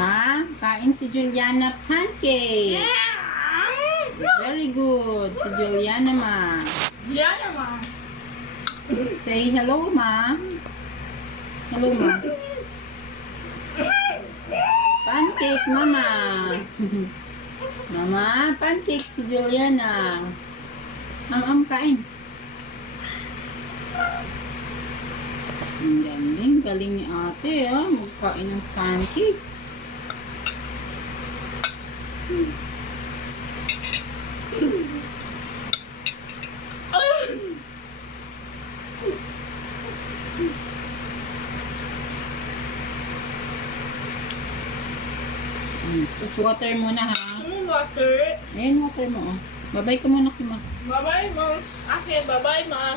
Mama, kain si Juliana pancake. Very good. Si Juliana, ma. Diyan naman. Say hello, ma. Hello, ma. Pancake, mama. Mama, pancake si Juliana. Kain. Ang galing, galing ni ate, ah. Magkain ng pancake. Tapos water muna, ha. Water. Ayan, water mo, oh. Babay ka muna, Kima. Bye-bye, ma. Okay, bye-bye, ma.